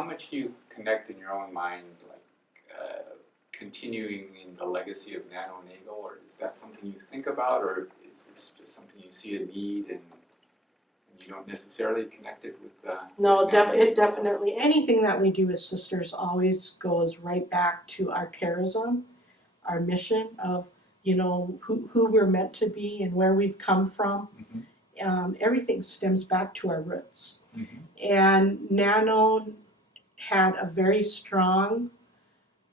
how much do you connect in your own mind, like continuing in the legacy of Nano Nagel, or is that something you think about, or is this just something you see a need and you don't necessarily connect it with No, with Nano it Nagel? definitely, anything that we do as sisters always goes right back to our charism, our mission of, you know, who we're meant to be and where we've come from. Everything stems back to our roots. And Nano had a very strong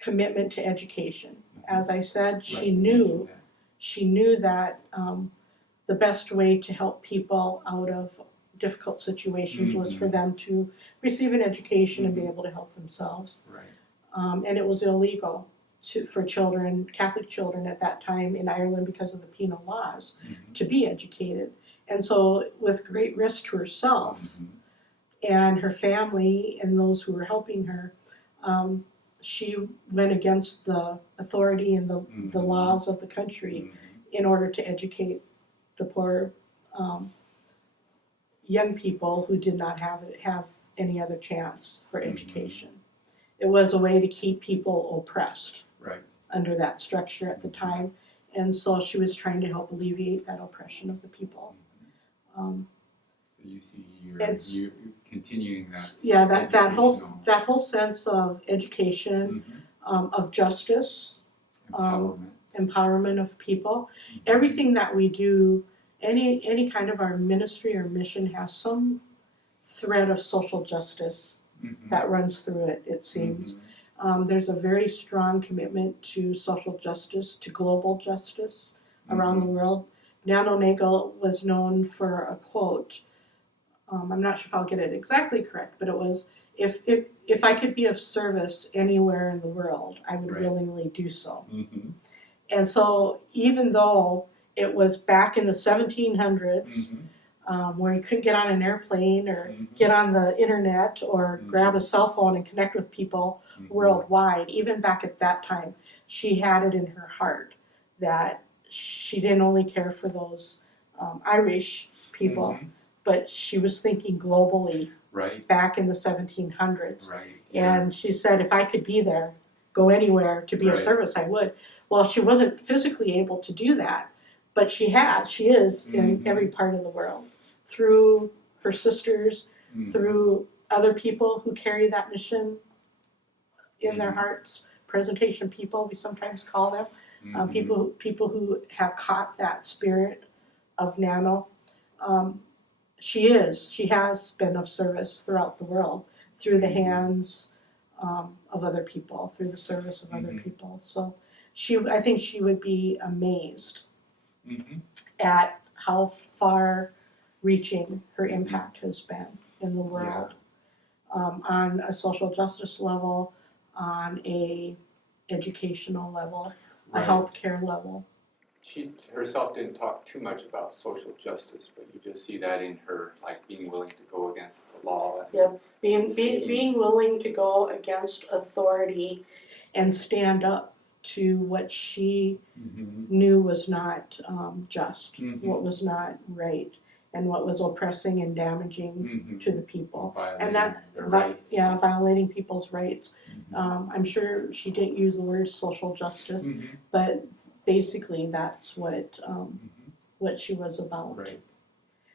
commitment to education. As I said, she knew that the best way to help people out of difficult situations was for them to receive an education and be able to help themselves. Right. And it was illegal for children, Catholic children at that time in Ireland because of the penal laws, to be educated. And so with great risk to herself and her family and those who were helping her, she went against the authority and the laws of the country in order to educate the poor young people who did not have any other chance for education. It was a way to keep people oppressed under that structure at the time, and so she was trying to help alleviate that oppression of the people. So you see you're continuing that. Yeah, that whole sense of education, of justice, empowerment of people. Everything that we do, any kind of our ministry or mission has some thread of social justice that runs through it, it seems. There's a very strong commitment to social justice, to global justice around the world. Nano Nagel was known for a quote. I'm not sure if I'll get it exactly correct, but it was, if I could be of service anywhere in the world, I would willingly do so. And so even though it was back in the 1700s, where you couldn't get on an airplane or get on the internet or grab a cell phone and connect with people worldwide, even back at that time, she had it in her heart that she didn't only care for those Irish people, but she was thinking globally back in the 1700s. And she said, if I could be there, go anywhere to be of service, I would. Well, she wasn't physically able to do that, but she is in every part of the world through her sisters, through other people who carry that mission in their hearts, presentation people, we sometimes call them, people who have caught that spirit of Nano. She has been of service throughout the world through the hands of other people, through the service of other people. So I think she would be amazed at how far-reaching her impact has been in the world, on a social justice level, on a educational level, a healthcare level. She herself didn't talk too much about social justice, but you just see that in her, like being willing to go against the law. Being willing to go against authority and stand up to what she knew was not just, what was not right, and what was oppressing and damaging to the people. Violating people's rights. I'm sure she didn't use the word social justice, but basically that's what she was about.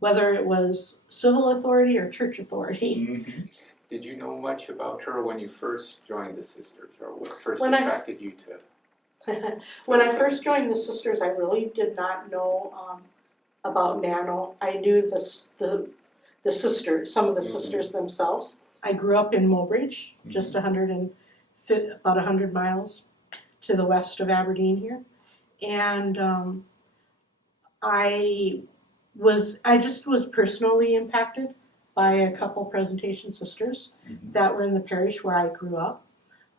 Whether it was civil authority or church authority. Did you know much about her when you first joined the Sisters, or what first attracted you to? When I first joined the Sisters, I really did not know about Nano. I knew the sisters, some of the sisters themselves. I grew up in Mobridge, just about 100 miles to the west of Aberdeen here, and I just was personally impacted by a couple presentation sisters that were in the parish where I grew up.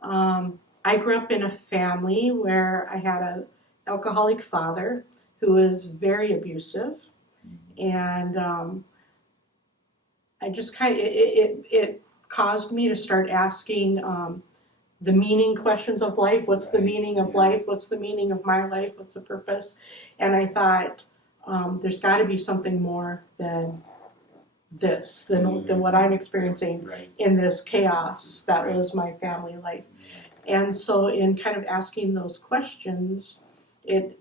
I grew up in a family where I had an alcoholic father who was very abusive, and I just it caused me to start asking the meaning questions of life. What's the meaning of life? What's the meaning of my life? What's the purpose? And I thought, there's got to be something more than this than what I'm experiencing Right. in this chaos that Right. was my family life. And so in kind of asking those questions, it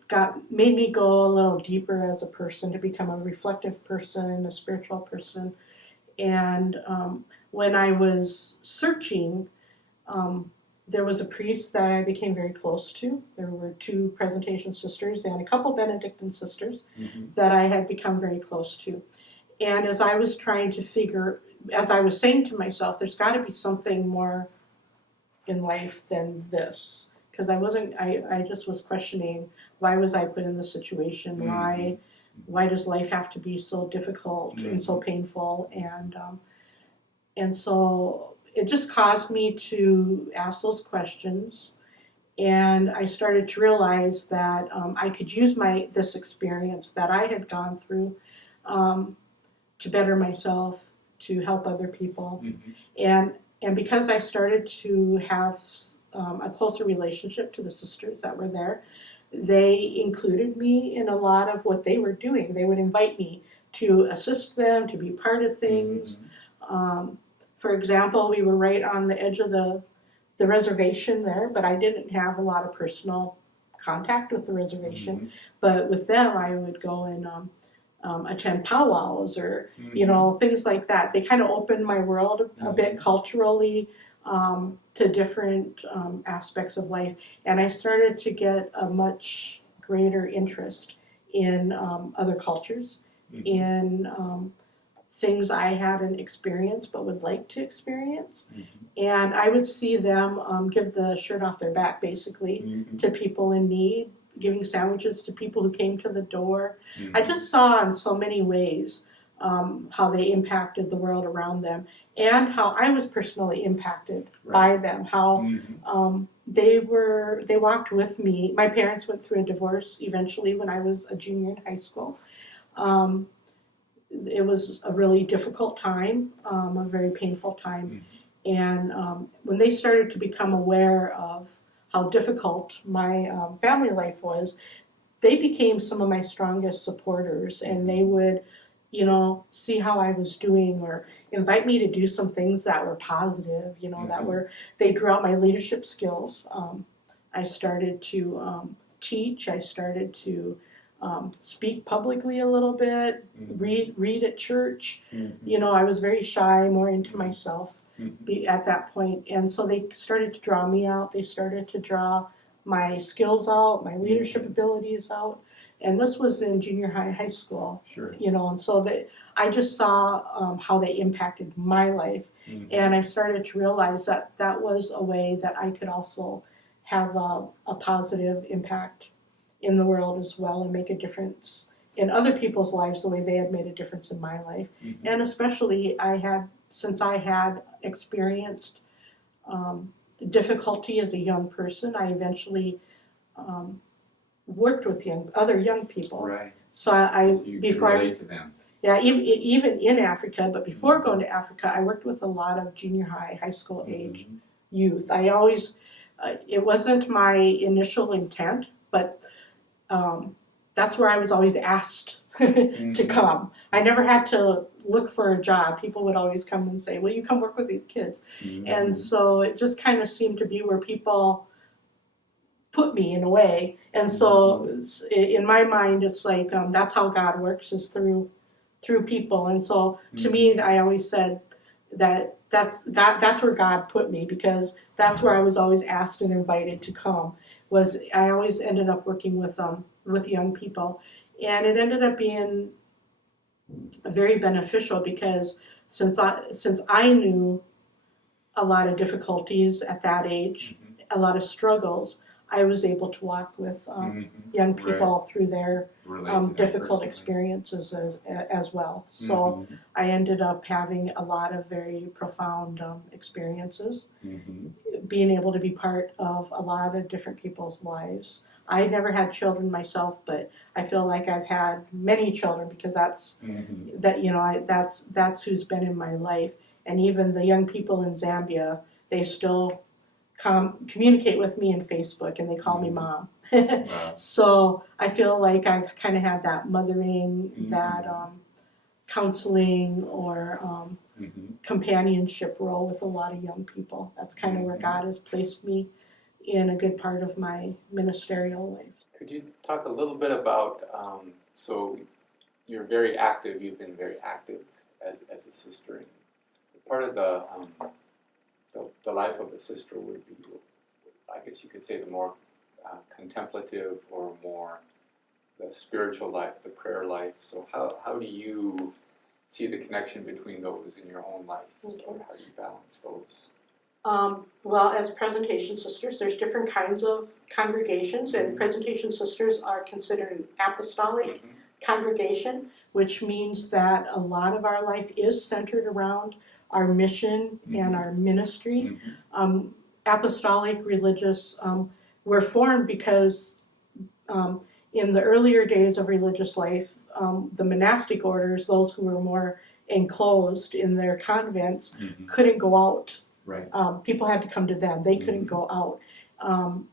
made me go a little deeper as a person, to become a reflective person, a spiritual person. And when I was searching, there was a priest that I became very close to. There were 2 Presentation sisters and a couple Benedictine sisters that I had become very close to. And as I was trying to as I was saying to myself, there's got to be something more in life than this. Because I just was questioning, why was I put in this situation? Why does life have to be so difficult and so painful? And so it just caused me to ask those questions. And I started to realize that I could use this experience that I had gone through to better myself, to help other people. And because I started to have a closer relationship to the sisters that were there, they included me in a lot of what they were doing. They would invite me to assist them, to be part of things. For example, we were right on the edge of the reservation there, but I didn't have a lot of personal contact with the reservation. But with them, I would go and attend powwows or things like that. They kind of opened my world a bit culturally to different aspects of life, and I started to get a much greater interest in other cultures, in things I hadn't experienced but would like to experience. And I would see them give the shirt off their back, basically, to people in need, giving sandwiches to people who came to the door. I just saw in so many ways how they impacted the world around them, and how I was personally impacted by them, how they walked with me. My parents went through a divorce eventually when I was a junior in high school. It was a really difficult time, a very painful time. And when they started to become aware of how difficult my family life was, they became some of my strongest supporters, and they would, see how I was doing, or invite me to do some things that were positive, they drew out my leadership skills. I started to teach, I started to speak publicly a little bit, read at church. I was very shy, more into myself at that point. And so they started to draw me out. They started to draw my skills out, my leadership abilities out. And this was in junior high school. Sure. And so I just saw how they impacted my life. And I started to realize that that was a way that I could also have a positive impact in the world as well, and make a difference in other people's lives the way they had made a difference in my life. And especially since I had experienced difficulty as a young person, I eventually worked with other young people. Right. So You before can relate to them. Yeah, even in Africa, but before going to Africa, I worked with a lot of junior high school age youth. I always, it wasn't my initial intent, but that's where I was always asked to come. I never had to look for a job. People would always come and say, "Will you come work with these kids?" And so it just kind of seemed to be where people put me in a way. And so in my mind, it's like that's how God works, is through people. And so to me, I always said that's where God put me, because that's where I was always asked and invited to come. I always ended up working with young people, and it ended up being very beneficial, because since I knew a lot of difficulties at that age, a lot of struggles, I was able to walk with young people through their difficult experiences as well. So I ended up having a lot of very profound experiences, being able to be part of a lot of different people's lives. I never had children myself, but I feel like I've had many children, because that's who's been in my life. And even the young people in Zambia, they still communicate with me in Facebook, and they call me mom. Wow. So I feel like I've kind of had that mothering, that counseling or companionship role with a lot of young people. That's kind of where God has placed me in a good part of my ministerial life. Could you talk a little bit about, so you're very active, you've been very active as a sister. And part of the life of a sister would be, I guess you could say, the more contemplative or more the spiritual life, the prayer life. So how do you see the connection between those in your own life? Okay. Or how do you balance those? Well, as presentation sisters, there's different kinds of congregations, and presentation sisters are considered an apostolic congregation, which means that a lot of our life is centered around our mission and our ministry. Apostolic religious were formed because in the earlier days of religious life, the monastic orders, those who were more enclosed in their convents, couldn't go out. Right. People had to come to them. They couldn't go out.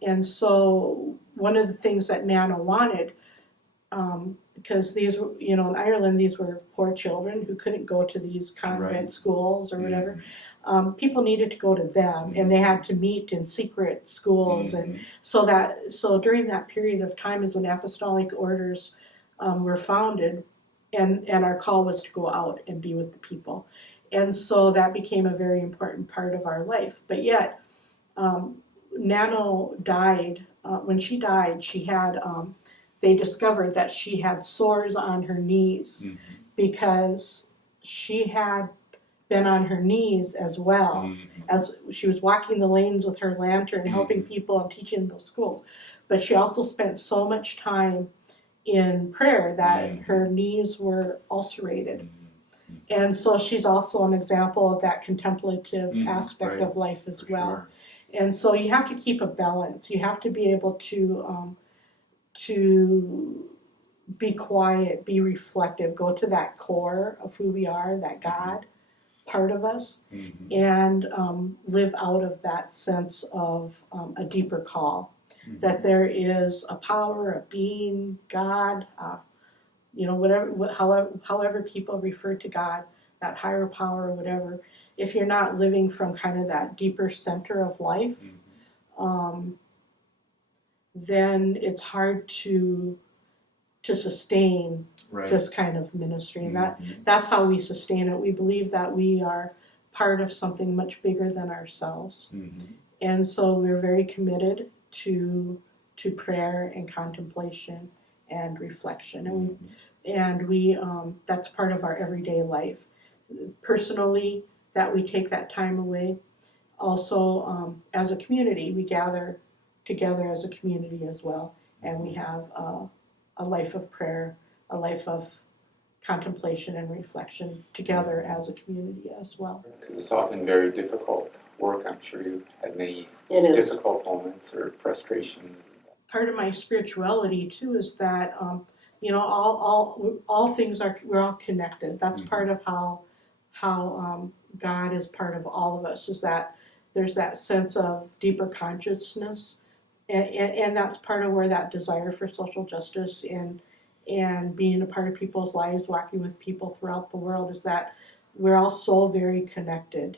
And so one of the things that Nana wanted, because these were, in Ireland, these were poor children who couldn't go to these convent schools or whatever. People needed to go to them, and they had to meet in secret schools, and so during that period of time is when apostolic orders were founded, and our call was to go out and be with the people, and so that became a very important part of our life. But yet, Nano died. When she died, she had. They discovered that she had sores on her knees because she had been on her knees as well as she was walking the lanes with her lantern, helping people and teaching those schools. But she also spent so much time in prayer that her knees were ulcerated. And so she's also an example of that contemplative aspect of life as well. Sure. And so you have to keep a balance. You have to be able to be quiet, be reflective, go to that core of who we are, that God part of us, and live out of that sense of a deeper call, that there is a power, a being, God, however people refer to God, that higher power or whatever. If you're not living from kind of that deeper center of life, then it's hard to sustain this kind of ministry, and that's how we sustain it. We believe that we are part of something much bigger than ourselves, and so we're very committed to prayer and contemplation and reflection, and we that's part of our everyday life. Personally, that we take that time away. Also, as a community, we gather together as a community as well, and we have a life of prayer, a life of contemplation and reflection together as a community as well. It's often very difficult work. I'm sure you had many difficult moments or frustrations. Part of my spirituality too is that all things we're all connected. That's part of how God is part of all of us. Is that there's that sense of deeper consciousness, and that's part of where that desire for social justice and being a part of people's lives, walking with people throughout the world, is that we're all so very connected.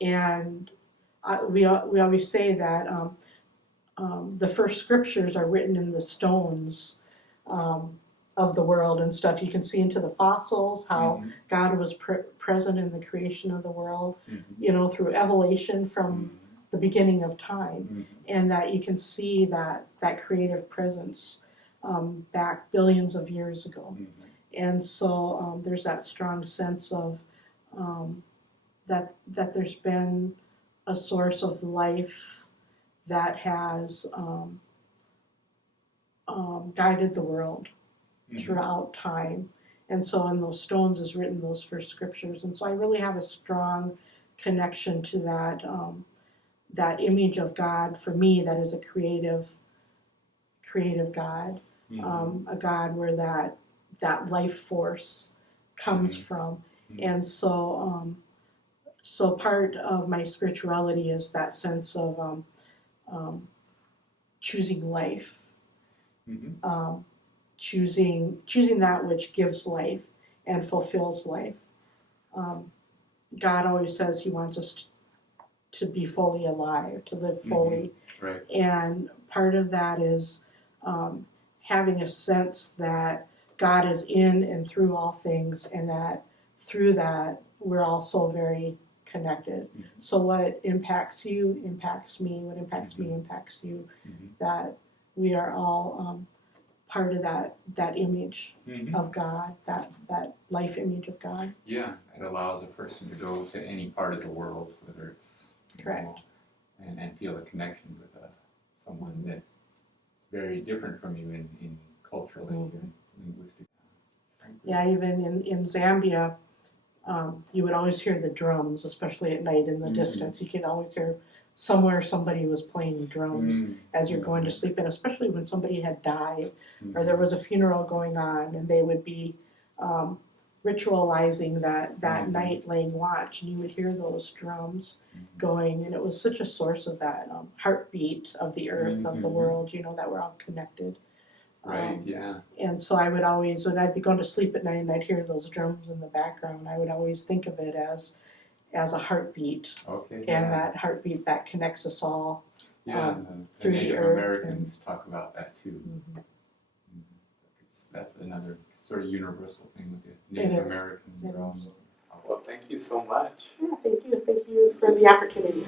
And we always say that the first scriptures are written in the stones of the world and stuff. You can see into the fossils how God was present in the creation of the world, through evolution from the beginning of time, and that you can see that creative presence back billions of years ago. And so there's that strong sense of that there's been a source of life that has guided the world throughout time. And so in those stones is written those first scriptures. And so I really have a strong connection to that image of God, for me, that is a creative God, a God where that life force comes from. And so so part of my spirituality is that sense of choosing life, choosing that which gives life, and fulfills life. God always says He wants us to be fully alive, to live fully. Right. And part of that is having a sense that God is in and through all things, and that through that we're also very connected. So what impacts you impacts me, what impacts me impacts you, that we are all part of that image of God, that life image of God. Yeah, it allows a person to go to any part of the world, whether it's Correct. And feel a connection with someone that's very different from you in culturally and linguistic. Yeah, even in Zambia, you would always hear the drums, especially at night in the distance. You could always hear somewhere somebody was playing drums as you're going to sleep, and especially when somebody had died or there was a funeral going on, and they would be ritualizing that night, laying watch, and you would hear those drums going, and it was such a source of that heartbeat of the earth, of the world, that we're all connected. Right, yeah. And so I would always, when I'd be going to sleep at night and I'd hear those drums in the background, I would always think of it as a heartbeat. Okay. And that heartbeat that connects us all. Yeah, the through the Native earth Americans talk about that too. That's another sort of universal thing with the Native American drums. Well, thank you so much. Yeah, thank you for the opportunity.